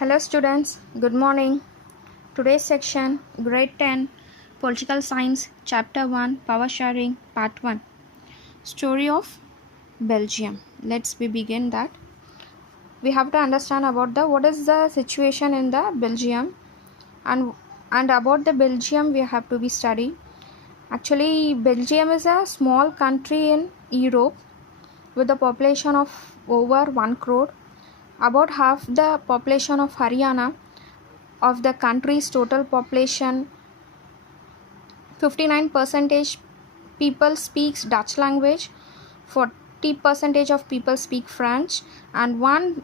Hello students, good morning. Today's section, grade 10, Political Science, chapter 1, Power Sharing, part 1. Story of Belgium. Let's begin that. We have to understand about what is the situation in the Belgium and about the Belgium we have to be study. Actually, Belgium is a small country in Europe with a population of over 1 crore. About half the population of Haryana of the country's total population, 59% people speaks Dutch language, 40% of people speak French, and one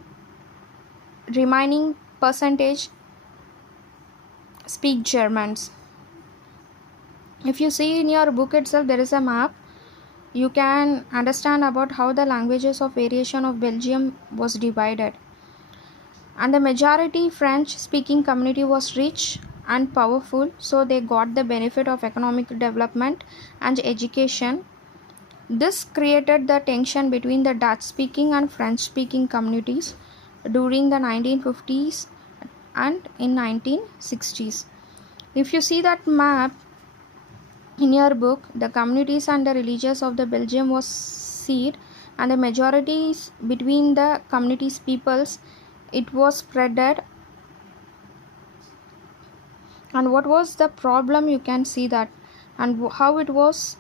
remaining percentage speak Germans. If you see in your book itself, there is a map. You can understand about how the languages of variation of Belgium was divided. And the majority French speaking community was rich and powerful, so they got the benefit of economic development and education. This created the tension between the Dutch speaking and French speaking communities during the 1950s and in 1960s. If you see that map in your book, the communities and the religions of the Belgium was seen, and the majorities between the communities peoples it was spreaded. And what was the problem, you can see that, and how it was.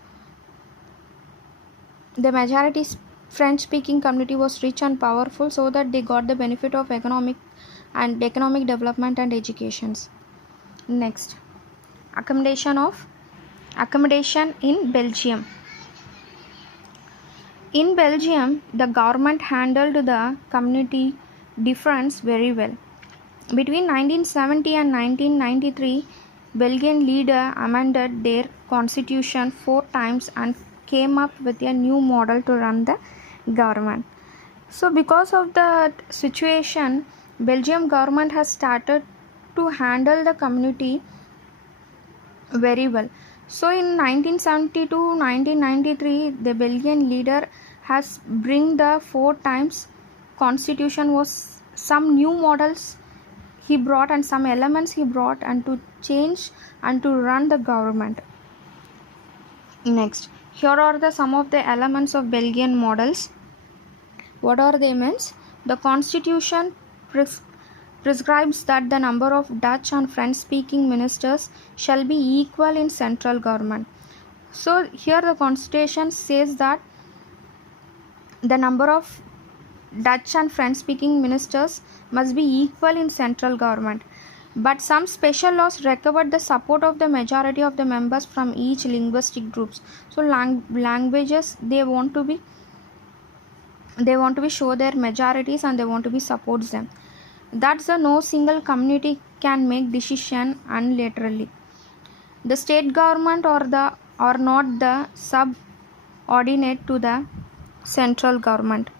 The majority French speaking community was rich and powerful, so that they got the benefit of economic development and educations. Next, accommodation in Belgium. In Belgium, the government handled the community difference very well. Between 1970 and 1993, Belgian leader amended their constitution 4 times and came up with a new model to run the government. So because of that situation, Belgium government has started to handle the community very well. So in 1970 to 1993, the Belgian leader has bring the 4 times constitution was some new models he brought and some elements he brought and to change and to run the government. Next, here are some of the elements of Belgian models. What are they means? The constitution prescribes that the number of Dutch and French speaking ministers shall be equal in central government. So here the constitution says that the number of Dutch and French speaking ministers must be equal in central government, but some special laws recovered the support of the majority of the members from each linguistic groups. So languages they want to be show their majorities and they want to be supports them. That's the no single community can make decision unilaterally. The state government or not the subordinate to the central government.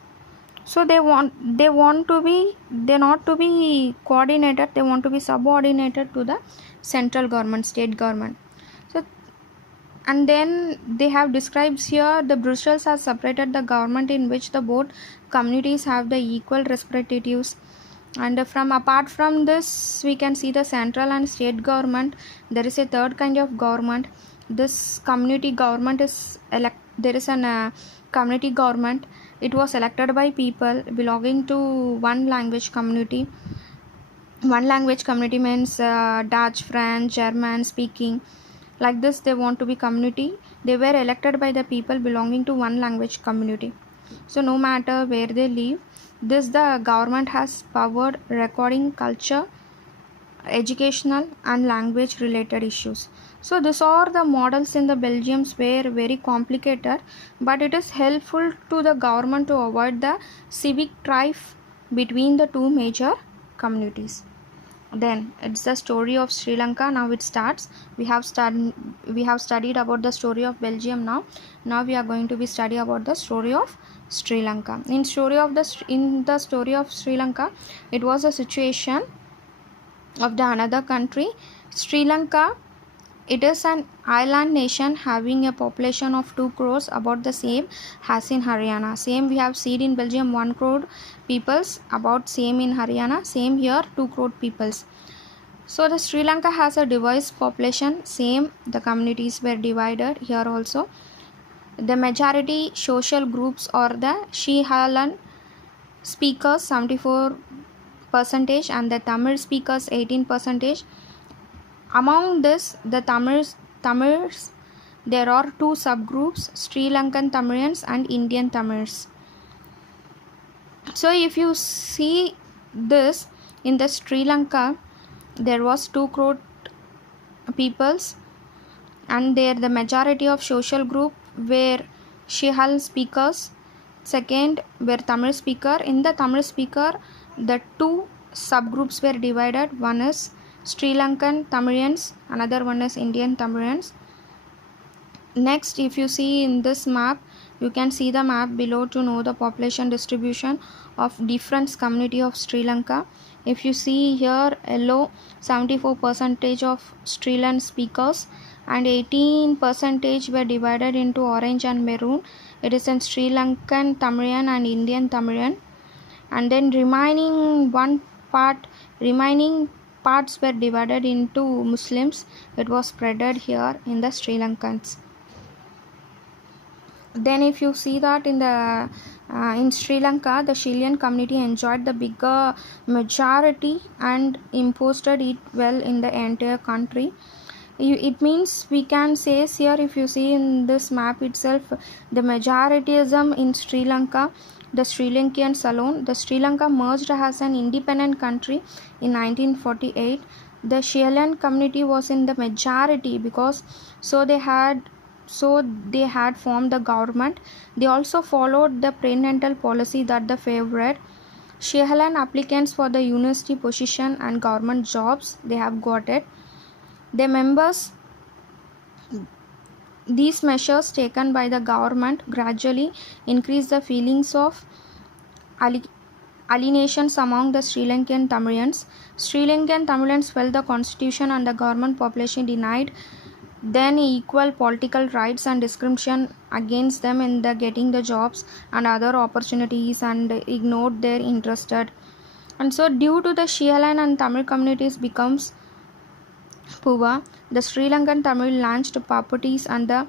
So they not to be coordinated, they want to be subordinated to the central government, state government. So and then they have described here the Brussels has separated the government in which the both communities have the equal representatives. And apart from this, we can see the central and state government. There is a third kind of government. This community government is there is an community government. It was elected by people belonging to one language community. One language community means Dutch, French, German speaking. Like this, they want to be community. They were elected by the people belonging to one language community. So no matter where they live, the government has power recording culture, educational and language related issues. So these are the models in the Belgiums were very complicated, but it is helpful to the government to avoid the civic strife between the two major communities. Then it's the story of Sri Lanka. Now it starts. We have studied about the story of Belgium. Now we are going to be study about the story of Sri Lanka. In the story of Sri Lanka, it was a situation of the another country. Sri Lanka It is an island nation having a population of 2 crores, about the same as in Haryana. Same we have seen in Belgium 1 crore peoples, about same in Haryana, same here 2 crore peoples. So the Sri Lanka has a diverse population, same the communities were divided here also. The majority social groups are the Sinhala speakers 74% and the Tamil speakers 18%. Among this, the Tamils, there are 2 subgroups, Sri Lankan Tamilians and Indian Tamils. So if you see this, in the Sri Lanka, there was 2 crore peoples, and there the majority of social group were Sinhala speakers. Second were Tamil speaker. In the Tamil speaker, the 2 subgroups were divided. One is Sri Lankan Tamilians, another one is Indian Tamilians. Next, if you see in this map, you can see the map below to know the population distribution of different community of Sri Lanka. If you see here, yellow 74% of Sri Lankan speakers and 18% were divided into orange and maroon. It is in Sri Lankan Tamilian and Indian Tamilian. And then remaining parts were divided into Muslims. It was spreaded here in the Sri Lankans. Then if you see that in Sri Lanka, the Chilean community enjoyed the bigger majority and imposed it well in the entire country. It means we can say here, if you see in this map itself, the majorityism in Sri Lanka, the Sri Lankans alone. The Sri Lanka merged as an independent country in 1948. The Chilean community was in the majority because they had formed the government. They also followed the prenatal policy that the favored Chilean applicants for the university position and government jobs. They have got it. The members, these measures taken by the government gradually increased the feelings of alienations among the Sri Lankan Tamilians. Sri Lankan Tamilians felt the constitution and the government population denied then equal political rights and discrimination against them in the getting the jobs and other opportunities and ignored their interested. And so due to the Chilean and Tamil communities becomes poor, the Sri Lankan Tamil launched parties and the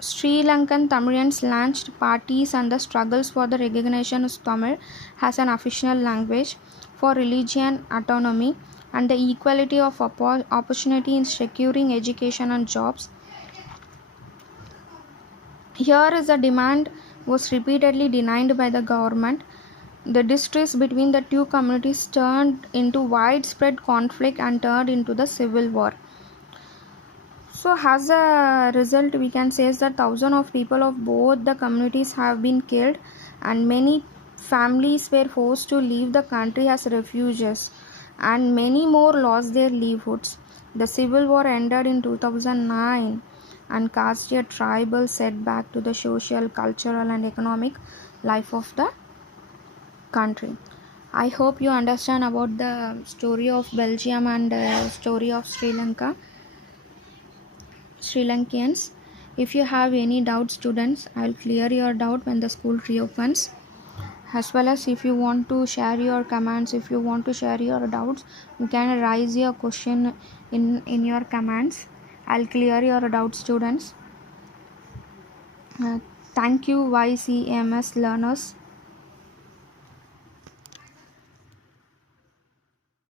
Sri Lankan Tamilians launched parties and the struggles for the recognition of Tamil as an official language, for religion autonomy and the equality of opportunity in securing education and jobs. Here is a demand was repeatedly denied by the government. The distress between the 2 communities turned into widespread conflict and turned into the civil war. So as a result, we can say that thousands of people of both the communities have been killed and many families were forced to leave the country as refugees and many more lost their livelihoods. The civil war ended in 2009 and caused a tribal setback to the social, cultural and economic life of the country. I hope you understand about the story of Belgium and story of Sri Lankans. If you have any doubts, students, I will clear your doubt when the school reopens. As well as if you want to share your comments, if you want to share your doubts, you can raise your question in your comments. I'll clear your doubts, students. Thank you, YCMS learners.